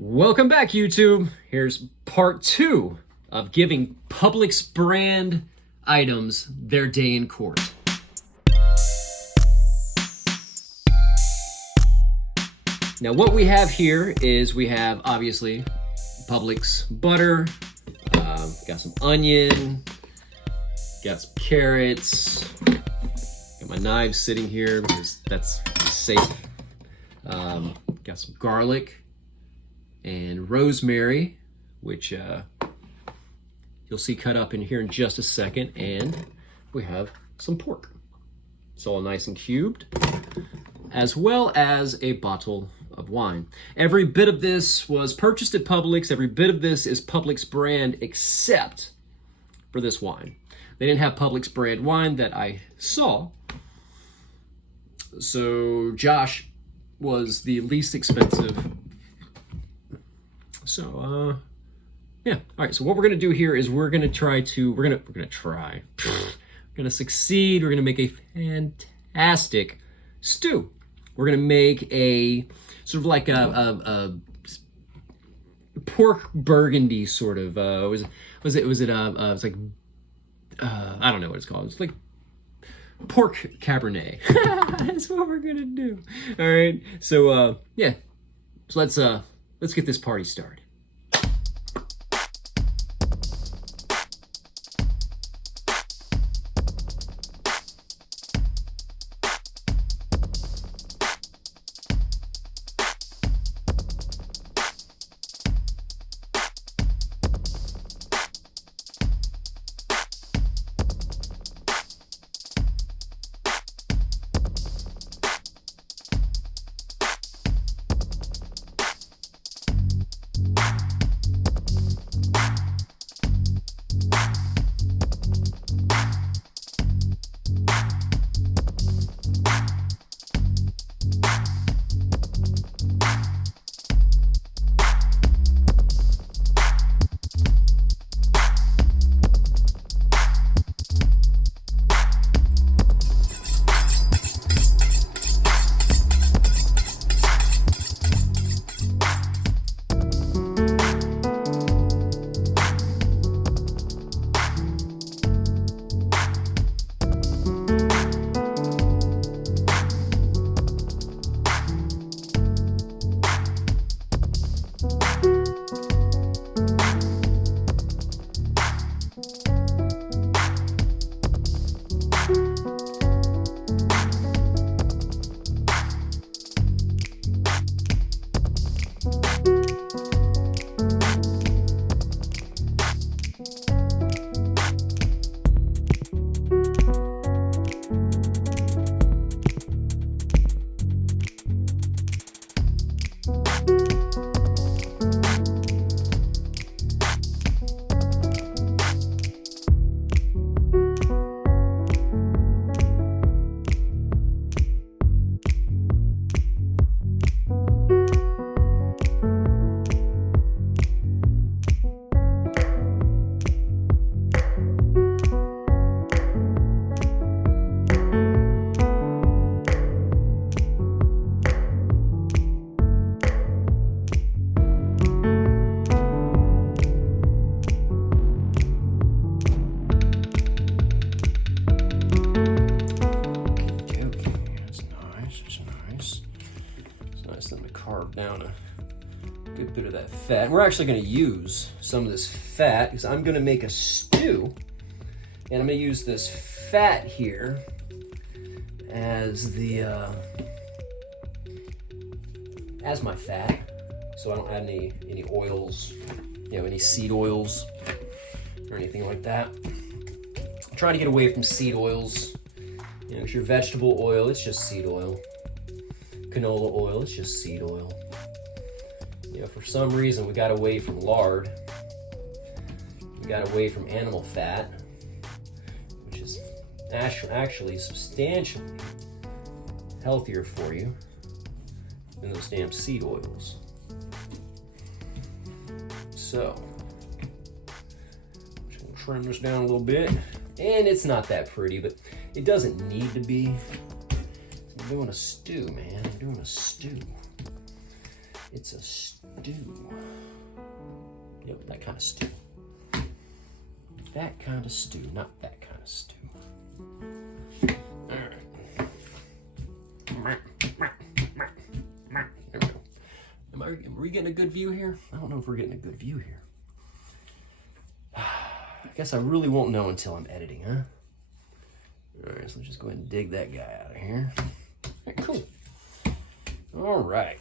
Welcome back, YouTube. Here's part 2 of giving Publix brand items their day in court. Now what we have here is we have obviously Publix butter, got some onion, got some carrots, got my knives sitting here because that's safe. Got some garlic and rosemary, which you'll see cut up in here in just a second, and we have some pork. It's all nice and cubed, as well as a bottle of wine. Every bit of this was purchased at Publix. Every bit of this is Publix brand except for this wine. They didn't have Publix brand wine that I saw, so Josh was the least expensive. So, yeah. All right, so what we're gonna do here is we're gonna succeed. We're gonna make a fantastic stew. We're gonna make a sort of like a pork burgundy sort of, I don't know what it's called. It's like pork cabernet. That's what we're gonna do. All right, so, yeah. So let's get this party started. Carve down a good bit of that fat. And we're actually going to use some of this fat because I'm going to make a stew, and I'm going to use this fat here as the as my fat, so I don't add any oils, any seed oils or anything like that. I'm trying to get away from seed oils. It's your vegetable oil, it's just seed oil. Canola oil, it's just seed oil. For some reason we got away from lard. We got away from animal fat, which is actually substantially healthier for you than those damn seed oils. So, just gonna trim this down a little bit. And it's not that pretty, but it doesn't need to be. I'm doing a stew, man. I'm doing a stew. It's a stew. Yep, that kind of stew. That kind of stew, not that kind of stew. All right. There we go. Are we getting a good view here? I don't know if we're getting a good view here. I guess I really won't know until I'm editing, huh? All right, so let's just go ahead and dig that guy out of here. All right, cool. All right.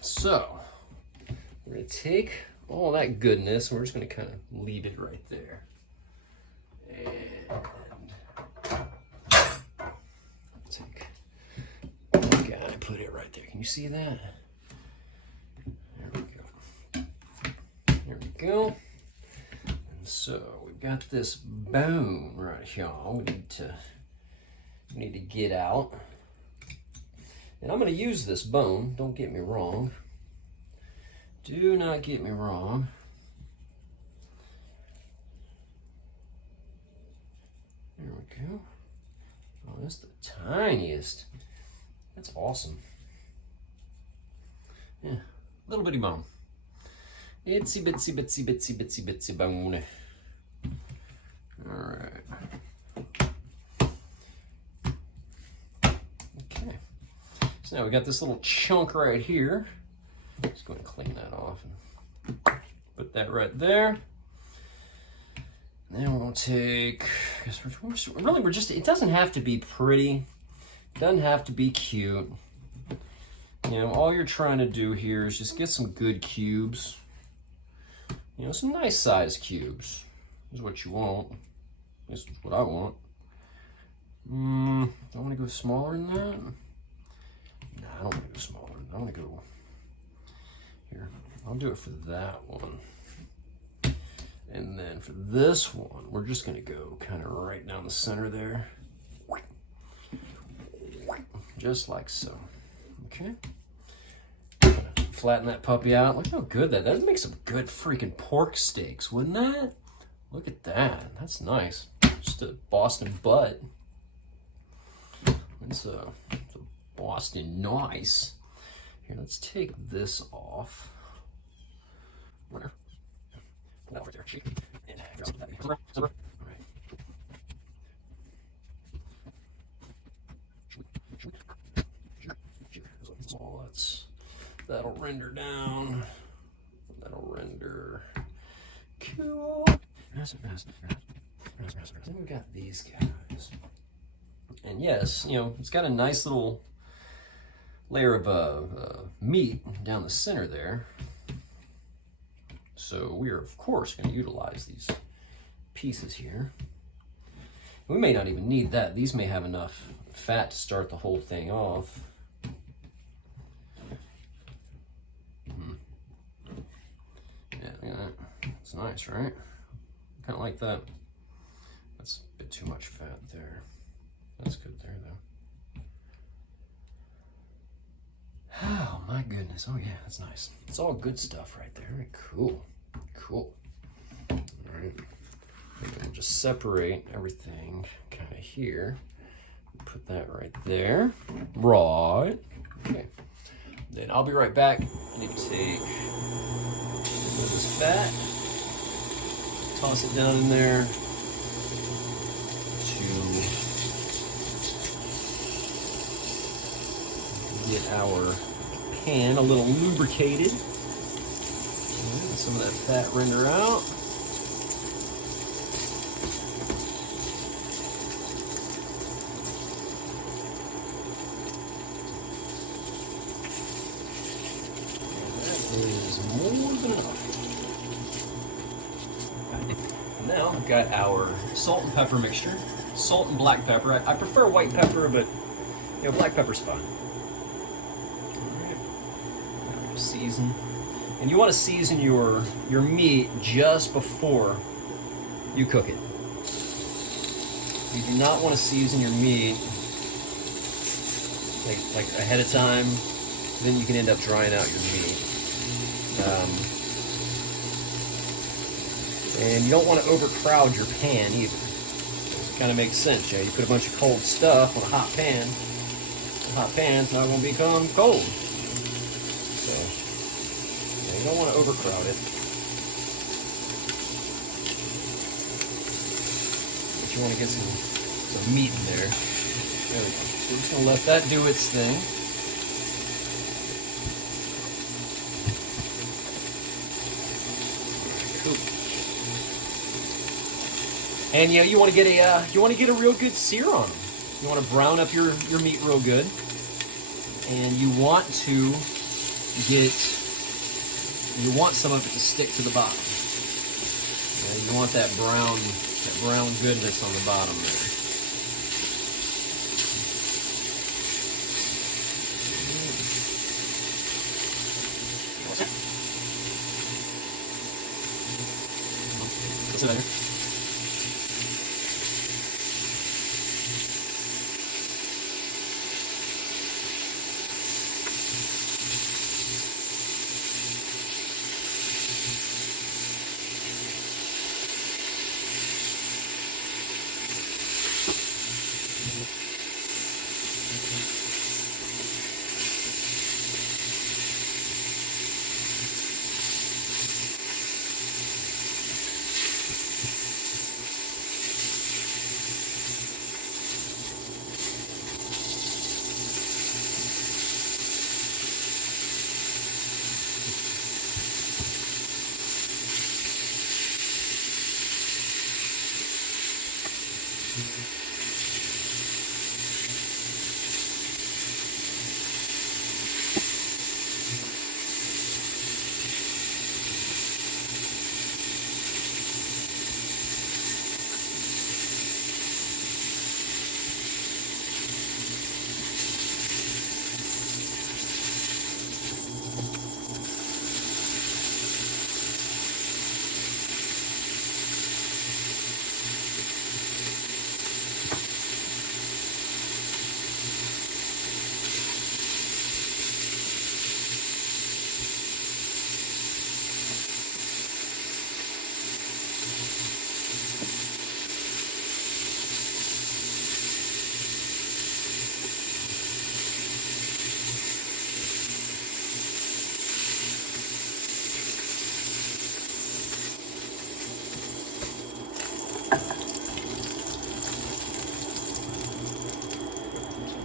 So, we're going to take all that goodness, and we're just going to kind of leave it right there. And take that guy and put it right there. Can you see that? There we go. There we go. So we've got this bone right here. We need to get out. And I'm going to use this bone. Don't get me wrong. Do not get me wrong. There we go. Oh, that's the tiniest. That's awesome. Yeah, little bitty bone. Itsy bitsy bitsy bitsy bitsy bitsy bone. All right. Okay. So now we got this little chunk right here. Let's go ahead and clean that off and put that right there. Then we'll take, I guess we're just, it doesn't have to be pretty. It doesn't have to be cute. You know, all you're trying to do here is just get some good cubes. You know, some nice size cubes is what you want. This is what I want. I want to go smaller than that. Nah, I don't want to go smaller. I want to go here. I'll do it for that one. And then for this one, we're just going to go kind of right down the center there. Just like so. Okay. Flatten that puppy out. Look how good that would make some good freaking pork steaks, wouldn't that? Look at that. That's nice. Just a Boston butt. It's a Boston nice. Here, let's take this off. Where? Pull that right there. And drop that. All right. So that'll render down. That'll render. Cool. Then we got these guys. And yes, you know, it's got a nice little layer of meat down the center there. So we are, of course, going to utilize these pieces here. We may not even need that. These may have enough fat to start the whole thing off. Yeah, look at that. It's nice, right? Kind of like that. That's a bit too much fat there. That's good there, though. Oh, my goodness. Oh, yeah, that's nice. It's all good stuff right there. Very cool. Cool. All right. And we'll just separate everything kind of here. Put that right there. Right. Okay. Then I'll be right back. I need to take this fat, toss it down in there to get our pan a little lubricated. And some of that fat render out. Is more than enough. Now I've got our salt and pepper mixture. Salt and black pepper. I prefer white pepper, but you know, black pepper's fine. Alright. Season. And you want to season your meat just before you cook it. You do not want to season your meat like ahead of time. Then you can end up drying out your meat. And you don't want to overcrowd your pan either. It kind of makes sense. You put a bunch of cold stuff on a hot pan. The hot pan's not going to become cold. So don't want to overcrowd it. But you want to get some meat in there. There we go. So we're just going to let that do its thing. And you want to get a real good sear on them. You want to brown up your meat real good, and you want some of it to stick to the bottom. You want that brown goodness on the bottom there. What's in there?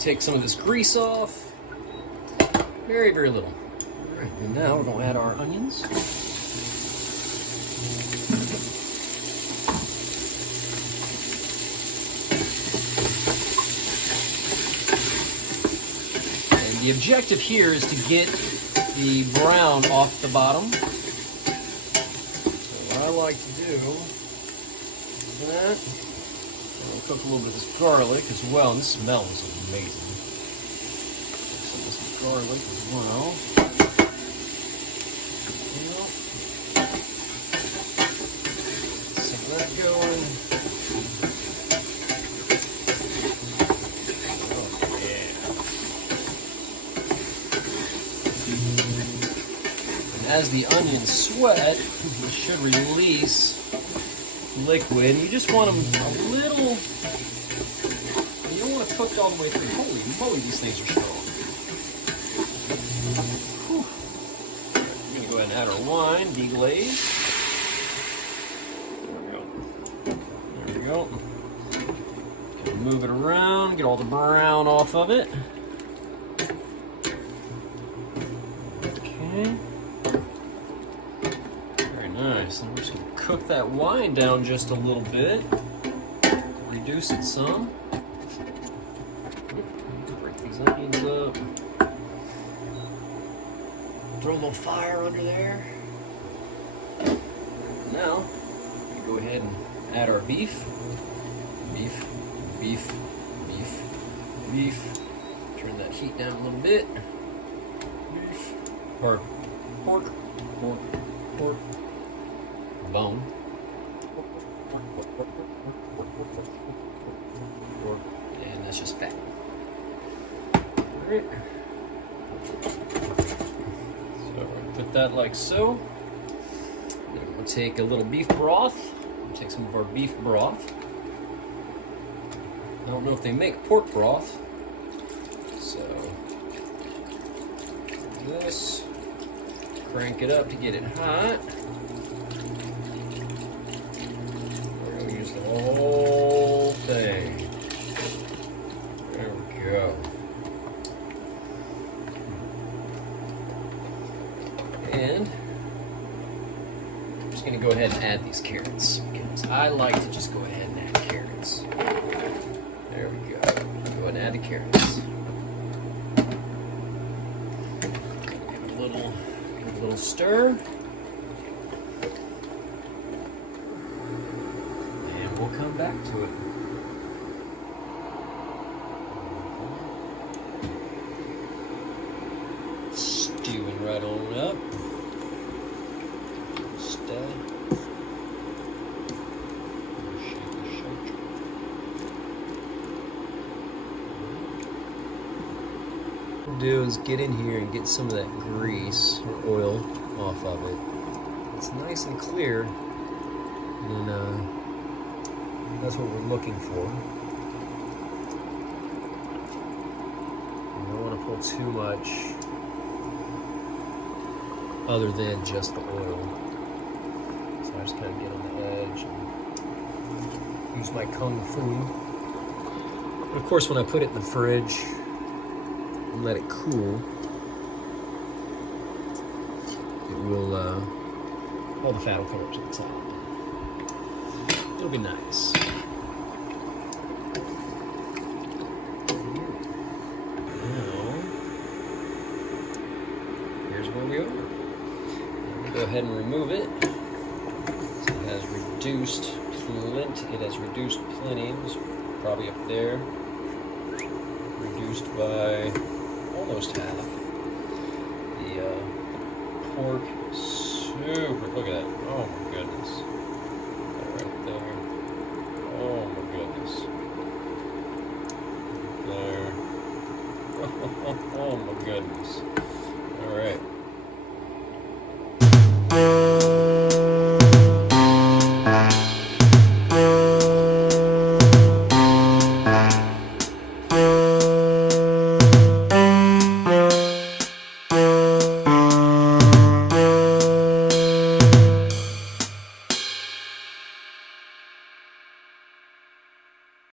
Take some of this grease off. Very, very little. All right, and now we're going to add our onions. And the objective here is to get the brown off the bottom. So what I like to do is that. I'll cook a little bit of this garlic as well, and this smells amazing. Some of this garlic as well. Some of that going. Oh, yeah. And as the onions sweat, it should release liquid. You just want them a little. You don't want it cooked all the way through. Holy moly, these things are strong. Whew. We're gonna go ahead and add our wine, deglaze. There we go. Gonna move it around, get all the brown off of it. Okay. Very nice. And we're just gonna cook that wine down just a little bit. Reduce it some. Break these onions up. Throw a little fire under there. Now, we go ahead and add our beef. Beef. Turn that heat down a little bit. Beef. Or pork. Bone. And that's just fat. Alright. So put that like so. Then we'll take a little beef broth. We'll take some of our beef broth. I don't know if they make pork broth. So this. Crank it up to get it hot. We're going to use the whole thing. There we go. And I'm just going to go ahead and add these carrots because I like to just go ahead and add carrots. There we go. Go ahead and add the carrots. Give it a little stir. And we'll come back to it. Stewing right on up. Stir. Shake. What we'll do is get in here and get some of that grease or oil off of it. It's nice and clear, and that's what we're looking for. You don't want to pull too much other than just the oil. So I just kind of get on the edge and use my kung fu. And of course, when I put it in the fridge and let it cool, it will, all the fat will come up to the top. It'll be nice. Now, here's where we are. Go ahead and remove it. So it has reduced plenty. It's probably up there. Reduced by almost half. The pork is super. Look at that. Oh my goodness. Right there. Oh my goodness. There. Oh my goodness. All right.